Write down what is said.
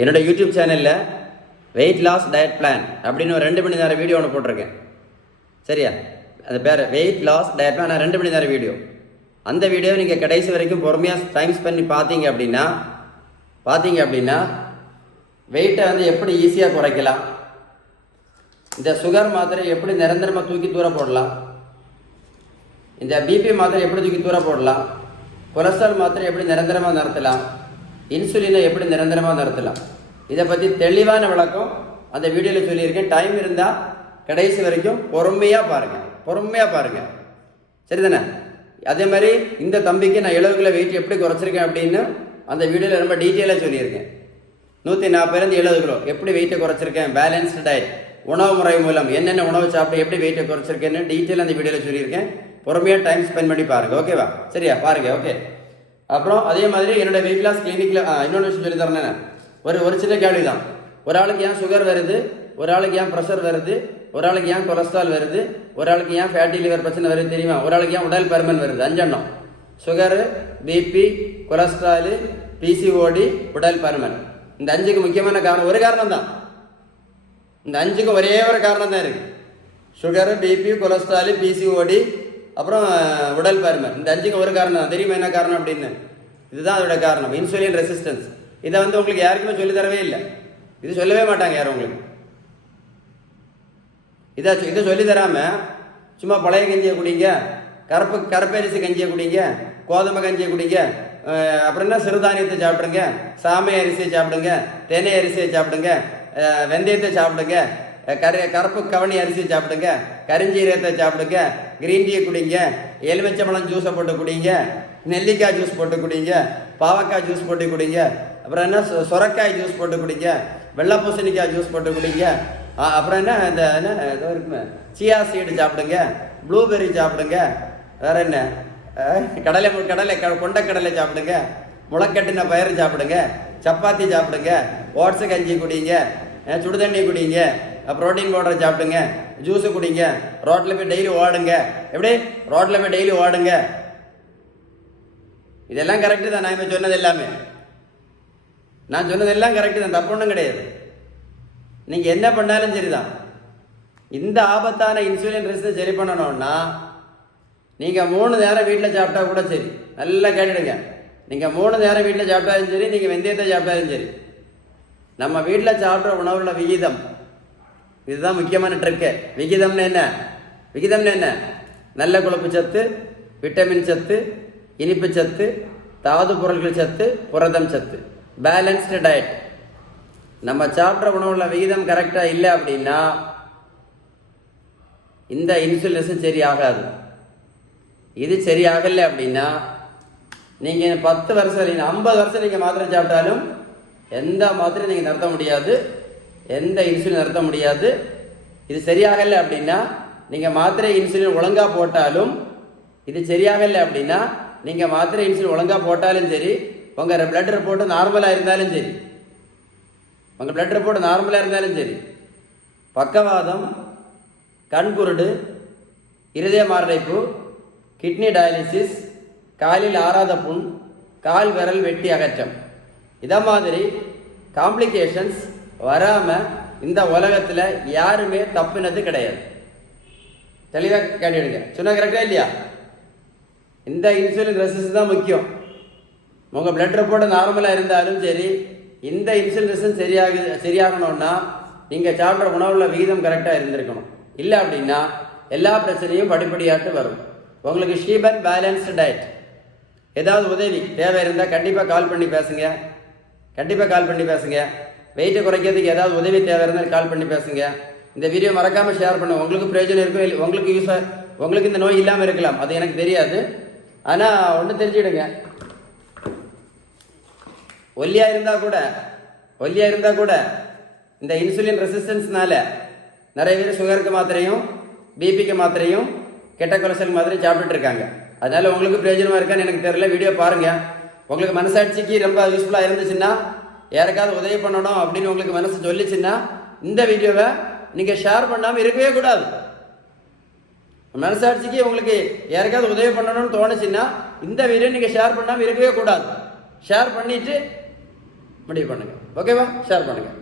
என்னோடய யூடியூப் சேனலில் weight loss diet plan அப்படின்னு ஒரு 2 மணி நேரம் வீடியோ ஒன்று போட்டிருக்கேன். சரியா? அது பேர் வெயிட் லாஸ் டயட் பிளான். நான் 2 மணி நேரம் வீடியோ. அந்த வீடியோவை நீங்கள் கடைசி வரைக்கும் பொறுமையாக டைம் ஸ்பெண்ட் பண்ணி பார்த்தீங்க அப்படின்னா வெயிட்டை வந்து எப்படி ஈஸியாக குறைக்கலாம், இந்த சுகர் மாத்திரை எப்படி நிரந்தரமாக தூக்கி தூர போடலாம், இந்த பிபி மாத்திரை எப்படி தூக்கி தூர போடலாம், கொலஸ்ட்ரால் மாத்திரை எப்படி நிரந்தரமாக நிறுத்தலாம், இன்சுலினை எப்படி நிரந்தரமாக நிறுத்தலாம், இதை பற்றி தெளிவான விளக்கம் அந்த வீடியோவில் சொல்லியிருக்கேன். டைம் இருந்தால் கடைசி வரைக்கும் பொறுமையாக பாருங்கள். சரிதானே? அதே மாதிரி இந்த தம்பிக்கு நான் 70 கிலோ வெயிட் எப்படி குறைச்சிருக்கேன் அப்படின்னு அந்த வீடியோவில் ரொம்ப டீட்டெயிலாக சொல்லியிருக்கேன். 140 70 கிலோ எப்படி வெயிட்டை குறைச்சிருக்கேன், பேலன்ஸ்டு டயட், உணவு முறை மூலம் என்னென்ன உணவு சாப்பிட்டு எப்படி வெயிட்டை குறைச்சிருக்கேன்னு டீட்டெயில் அந்த வீடியோவில் சொல்லியிருக்கேன். பொறுமையாக டைம் ஸ்பெண்ட் பண்ணி பாருங்கள். ஓகேவா? சரியா? பாருங்கள். ஓகே. அப்புறம் அதே மாதிரி என்னோடய வெயிட் லாஸ் கிளினிக்கில் இன்னொன்று விஷயம் சொல்லி தரேன். ஒரு சின்ன கேள்வி தான். ஒரு ஆளுக்கு ஏன் சுகர் வருது, ஒரு ஆளுக்கு ஏன் ப்ரெஷர் வருது, ஒரு ஆளுக்கு ஏன் கொலஸ்ட்ரால் வருது, ஒரு ஆளுக்கு ஏன் ஃபேட்டி லிவர் பிரச்சனை வருது தெரியுமா? ஒரு ஆளுக்கு ஏன் உடல் பருமன் வருது? 5 எண்ணம்: சுகரு, பிபி, கொலஸ்ட்ராலு, பிசிஓடி, உடல் பருமன். இந்த 5க்கு முக்கியமான காரணம் ஒரு காரணம் தான். இந்த 5க்கும் ஒரே ஒரு காரணம் தான் இருக்குது. சுகரு, பிபி, கொலஸ்ட்ராலு, பிசிஓடி, அப்புறம் உடல் பருமன். இந்த 5க்கு ஒரு காரணம் தான். தெரியுமா என்ன காரணம் அப்படின்னு? இதுதான் அதோட காரணம், இன்சுலின் ரெசிஸ்டன்ஸ். இதை வந்து உங்களுக்கு யாருக்குமே சொல்லி தரவே இல்லை. இது சொல்லவே மாட்டாங்க யாரும் உங்களுக்கு. இதை சொல்லி தராமல் சும்மா பழைய கஞ்சியை குடிங்க, கருப்பரிசி கஞ்சியை குடிங்க, கோதுமை கஞ்சியை குடிங்க, அப்புறம் என்ன சிறுதானியத்தை சாப்பிடுங்க, சாமை அரிசியை சாப்பிடுங்க, தென்னை அரிசியை சாப்பிடுங்க, வெந்தயத்தை சாப்பிடுங்க, கருப்பு கவனி அரிசியை சாப்பிடுங்க, கரிஞ்சீரகத்தை சாப்பிடுங்க, கிரீன் டீயை குடிங்க, எலுமிச்சம்பழம் ஜூஸை போட்டு குடிங்க, நெல்லிக்காய் ஜூஸ் போட்டு குடிங்க, பாவக்காய் ஜூஸ் போட்டு குடிங்க, அப்புறம் என்ன சொரக்காய் ஜூஸ் போட்டு குடிங்க, வெள்ளை பூசணிக்காய் ஜூஸ் போட்டு குடிங்க, அப்புறம் என்ன இருக்குமே சியா சீடு சாப்பிடுங்க, ப்ளூபெர்ரி சாப்பிடுங்க, வேற என்ன கடலை கொண்டக்கடலை சாப்பிடுங்க, முளைக்கட்டின பயிறு சாப்பிடுங்க, சப்பாத்தி சாப்பிடுங்க, ஓட்ஸு கஞ்சி குடிங்க, சுடுதண்ணி குடிங்க, ப்ரோட்டீன் பவுடர் சாப்பிடுங்க, ஜூஸு குடிங்க, ரோட்டில் போய் டெய்லி ஓடுங்க. எப்படி? ரோட்டில் போய் டெய்லி ஓடுங்க. இதெல்லாம் கரெக்டு தான். நான் இப்போ சொன்னது எல்லாமே கரெக்டு தான், தப்பு ஒன்றும் கிடையாது. நீங்கள் என்ன பண்ணாலும் சரிதான். இந்த ஆபத்தான இன்சுலின் ரெசிஸ்டன்ஸ் சரி பண்ணணும்னா நீங்கள் 3 நேரம் வீட்டில் சாப்பிட்டா கூட சரி. நல்லா கேட்டுடுங்க. நீங்கள் 3 நேரம் வீட்டில் சாப்பிட்டாலும் சரி, நீங்கள் வெந்தயத்தை சாப்பிட்டாலும் சரி, நம்ம வீட்டில் சாப்பிட்ற உணவுள்ள விகிதம், இதுதான் முக்கியமான ட்ரிக்கு. விகிதம்னு என்ன? நல்ல கொழுப்பு சத்து, விட்டமின் சத்து, இனிப்பு சத்து, தாது பொருட்கள் சத்து, புரதம் சத்து, பேலன்ஸ்டு டயட். நம்ம சாப்பிட்ற உணவுள்ள விகிதம் கரெக்டாக இல்லை அப்படின்னா இந்த இன்சுலின் சரியாகாது. இது சரியாகலை அப்படின்னா நீங்கள் 10 வருஷம் இல்லை 50 வருஷம் நீங்கள் மாத்திரை சாப்பிட்டாலும் எந்த மாத்திரையும் நீங்கள் நிறுத்த முடியாது, எந்த இன்சுலின் நிறுத்த முடியாது. இது சரியாகலை அப்படின்னா நீங்கள் மாத்திரை இன்சுலின் ஒழுங்காக போட்டாலும், இது சரியாகலை அப்படின்னா நீங்கள் மாத்திரை இன்சுலின் ஒழுங்காக போட்டாலும் சரி, உங்கள் பிளட் ரிப்போர்ட்டு நார்மலாக இருந்தாலும் சரி, பக்கவாதம், கண்குருடு, இருதய மாரடைப்பு, கிட்னி டயாலிசிஸ், காலில் ஆறாத புண், கால் விரல் வெட்டி அகற்றம், இதை மாதிரி காம்ப்ளிகேஷன்ஸ் வராமல் இந்த உலகத்தில் யாருமே தப்புனது கிடையாது. தெளிவாக கேட்டுடுங்க. சொன்னால் கரெக்டாக இல்லையா? இந்த இன்சுலின் ரெசிஸ்டன்ஸ் தான் முக்கியம். உங்கள் பிளட் ரிப்போர்ட்டு நார்மலாக இருந்தாலும் சரி, இந்த இன்சுலின் ரெசிஸ்டன்ஸ் சரியாகணும்னா நீங்கள் சாப்பிட்ற உணவுள்ள விகிதம் கரெக்டாக இருந்திருக்கணும். இல்லை அப்படின்னா எல்லா பிரச்சனையும் படிப்படியாட்டு வரும். உங்களுக்கு ஷீபன் பேலன்ஸ்டு டயட் ஏதாவது உதவி தேவை இருந்தால் கண்டிப்பாக கால் பண்ணி பேசுங்க. வெயிட்டை குறைக்கிறதுக்கு ஏதாவது உதவி தேவை இருந்தால் கால் பண்ணி பேசுங்க. இந்த வீடியோ மறக்காமல் ஷேர் பண்ணுங்கள். உங்களுக்கு பிரயோஜனம் இருக்கும், உங்களுக்கு இந்த நோய் இல்லாமல் இருக்கலாம், அது எனக்கு தெரியாது. ஆனால் ஒன்று தெரிஞ்சுடுங்க, ஒல்லியாக இருந்தால் கூட இந்த இன்சுலின் ரெசிஸ்டன்ஸ்னால நிறைய பேர் சுகருக்கு மாத்திரையும் பிபிக்கு மாத்திரையும் கெட்ட கொலஸ்ட்ரால் மாத்திரையும் சாப்பிட்டுட்டு இருக்காங்க. அதனால உங்களுக்கு பிரயோஜனமாக இருக்கான்னு எனக்கு தெரியல. வீடியோ பாருங்கள். உங்களுக்கு மனசாட்சிக்கு ரொம்ப யூஸ்ஃபுல்லாக இருந்துச்சுன்னா, யாருக்காவது உதவி பண்ணணும் அப்படின்னு உங்களுக்கு மனசு சொல்லிச்சுன்னா, இந்த வீடியோவை நீங்கள் ஷேர் பண்ணாமல் இருக்கவே கூடாது. மனசாட்சிக்கு உங்களுக்கு யாருக்காவது உதவி பண்ணணும்னு தோணுச்சுன்னா இந்த வீடியோ நீங்கள் ஷேர் பண்ணாமல் இருக்கவே கூடாது. ஷேர் பண்ணிவிட்டு முடிவு பண்ணுங்கள். ஓகேவா? ஷேர் பண்ணுங்கள்.